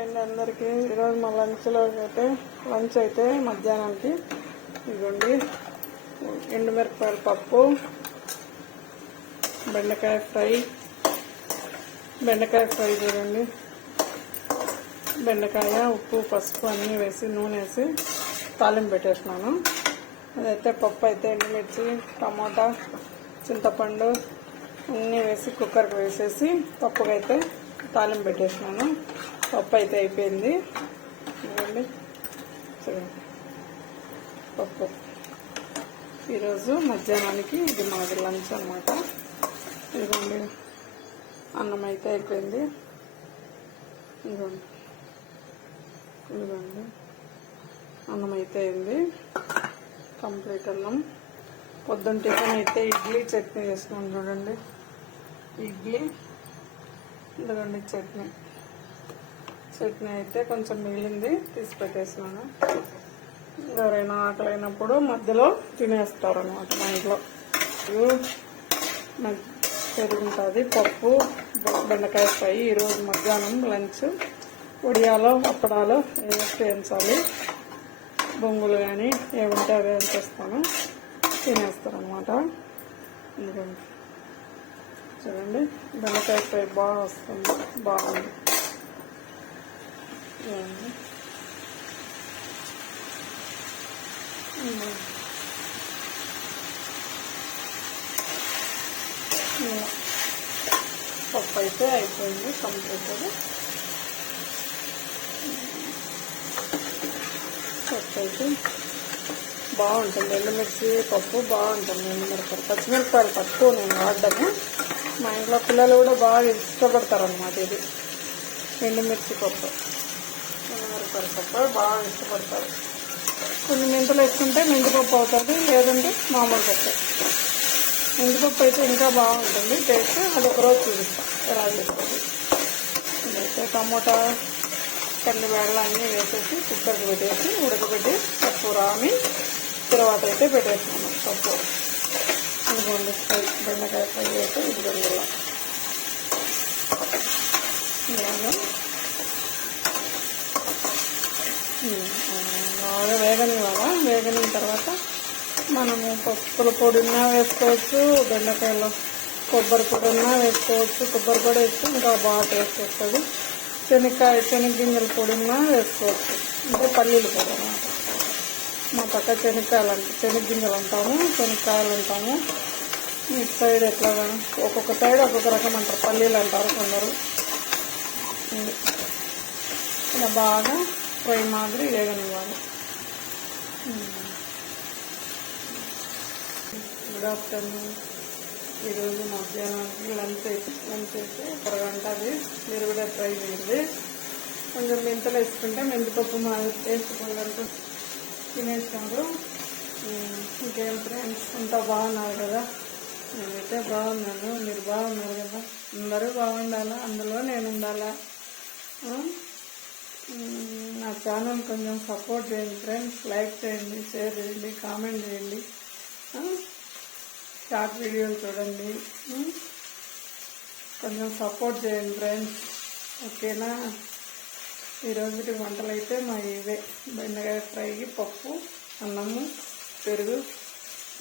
And అందరికీ ఈరోజు మా లంచ్ అయితే మధ్యాహ్నానికి ఇదిగోండి ఎండుమిరపకాయల పప్పు, బెండకాయ ఫ్రై చూడండి. బెండకాయ ఉప్పు పసుపు అన్నీ వేసి నూనె వేసి తాలింపు పెట్టేసినాను. అదైతే పప్పు అయితే ఎండుమిర్చి టమాటా చింతపండు అన్నీ వేసి కుక్కర్కి వేసేసి పప్పుకైతే తాలింపు పెట్టేసినాను. పప్పు అయితే అయిపోయింది. చూడండి పప్పు ఈరోజు మధ్యాహ్నానికి ఇది మాది లంచ్ అనమాట. ఇదిగోండి అన్నం అయితే అయిపోయింది. ఇదిగోండి అన్నం అయితే అయింది కంప్లీట్ అన్నం. పొద్దున్న టిఫిన్ అయితే ఇడ్లీ చట్నీ వేసుకున్నాను చూడండి. ఇడ్లీ ఇదిగోండి చట్నీ అయితే కొంచెం మిగిలింది తీసి పెట్టేసినాను. ఎవరైనా ఆకలైనప్పుడు మధ్యలో తినేస్తారు అనమాట. మా ఇంట్లో పెరుగుంటుంది. పప్పు బెండకాయ ఫ్రై ఈరోజు మధ్యాహ్నం లంచ్. వడియాలో అప్పడాలో వేయించాలి. బొంగులు కానీ ఏముంటే అవి వేసేస్తాను, తినేస్తారు అనమాట. ఎందుకంటే చూడండి బెండకాయ ఫ్రై బాగా వస్తుంది, బాగుంది. పప్పు అయితే అయిపోయింది కంప్లీట్గా. పప్పు అయితే బాగుంటుంది. ఎండుమిర్చి పప్పు బాగుంటుంది. ఎండుమిరపకాయలు పచ్చిమిరపకాయలు తక్కువ నేను వాడము. మా ఇంట్లో పిల్లలు కూడా బాగా ఇష్టపడతారు అన్నమాట. ఇది ఎండుమిర్చి పప్పు ఎండుమిరపకాయల పప్పు బాగా ఇష్టపడతారు. కొన్ని మెంతులు వేసుకుంటే మెంతిపప్పు అవుతుంది, లేదంటే మామూలు పప్పు. మెంతిపప్పు అయితే ఇంకా బాగుంటుంది టేస్ట్. అది ఒకరోజు చూపిస్తాం ఎలా చేస్తుంది. ఇదైతే టమోటా కందివేడలు అన్నీ వేసేసి కుక్కర్కి పెట్టేసి ఉడకబెట్టి పప్పు రామి తర్వాత అయితే పెట్టేస్తున్నాను పప్పు. ఇదిగోండి ఫ్రై బెండకాయ ఫ్రై అయితే ఇదిగోండి బాగా వేగనిన తర్వాత మనము పప్పుల పొడినా వేసుకోవచ్చు, బెండకాయలో కొబ్బరి పొడినా వేసుకోవచ్చు. కొబ్బరి పొడి వేస్తే ఇంకా బాగా టేస్ట్ వస్తుంది. శనగగింజల పొడినా వేసుకోవచ్చు, అంటే పల్లీల పొడి అన్నమాట. మా పక్క శనగగింజలు అంటాము, శనక్కాయలు అంటాము. మీ సైడ్ ఎట్లా ఒక్కొక్క సైడ్ ఒక్కొక్క రకం అంటారు. పల్లీలు అంటారు కొందరు. ఇలా బాగా ఫ్రై మాదిరి వేగనివ్వాలి. Good afternoon. ఈరోజు మధ్యాహ్నానికి లంచ్ అయితే ఒక గంట. అది మీరు కూడా ట్రై చేయండి. కొంచెం మెంతులు వేసుకుంటే మెంతిపప్పు మా వేసుకుంటూ తినేసినారు. ఇంకేం ఫ్రెండ్స్ అంతా బాగున్నారు కదా? నేనైతే బాగున్నాను, మీరు బాగున్నారు కదా? అందరూ బాగుండాలా, అందులో నేను ఉండాలా. నా ఛానల్ కొంచెం సపోర్ట్ చేయండి ఫ్రెండ్స్. లైక్ చేయండి, షేర్ చేయండి, కామెంట్ చేయండి. షార్ట్ వీడియోలు చూడండి. కొంచెం సపోర్ట్ చేయండి ఫ్రెండ్స్, ఓకేనా? ఈరోజు వంటలు అయితే మా ఇవే బెండకాయ ఫ్రై, పప్పు, అన్నము, పెరుగు,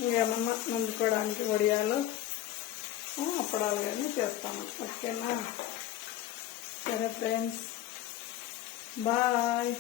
ఇంకేమన్నా నందుకోవడానికి వడియాలు అప్పడాలు కానీ చేస్తాను, ఓకేనా? సరే ఫ్రెండ్స్, బాయ్.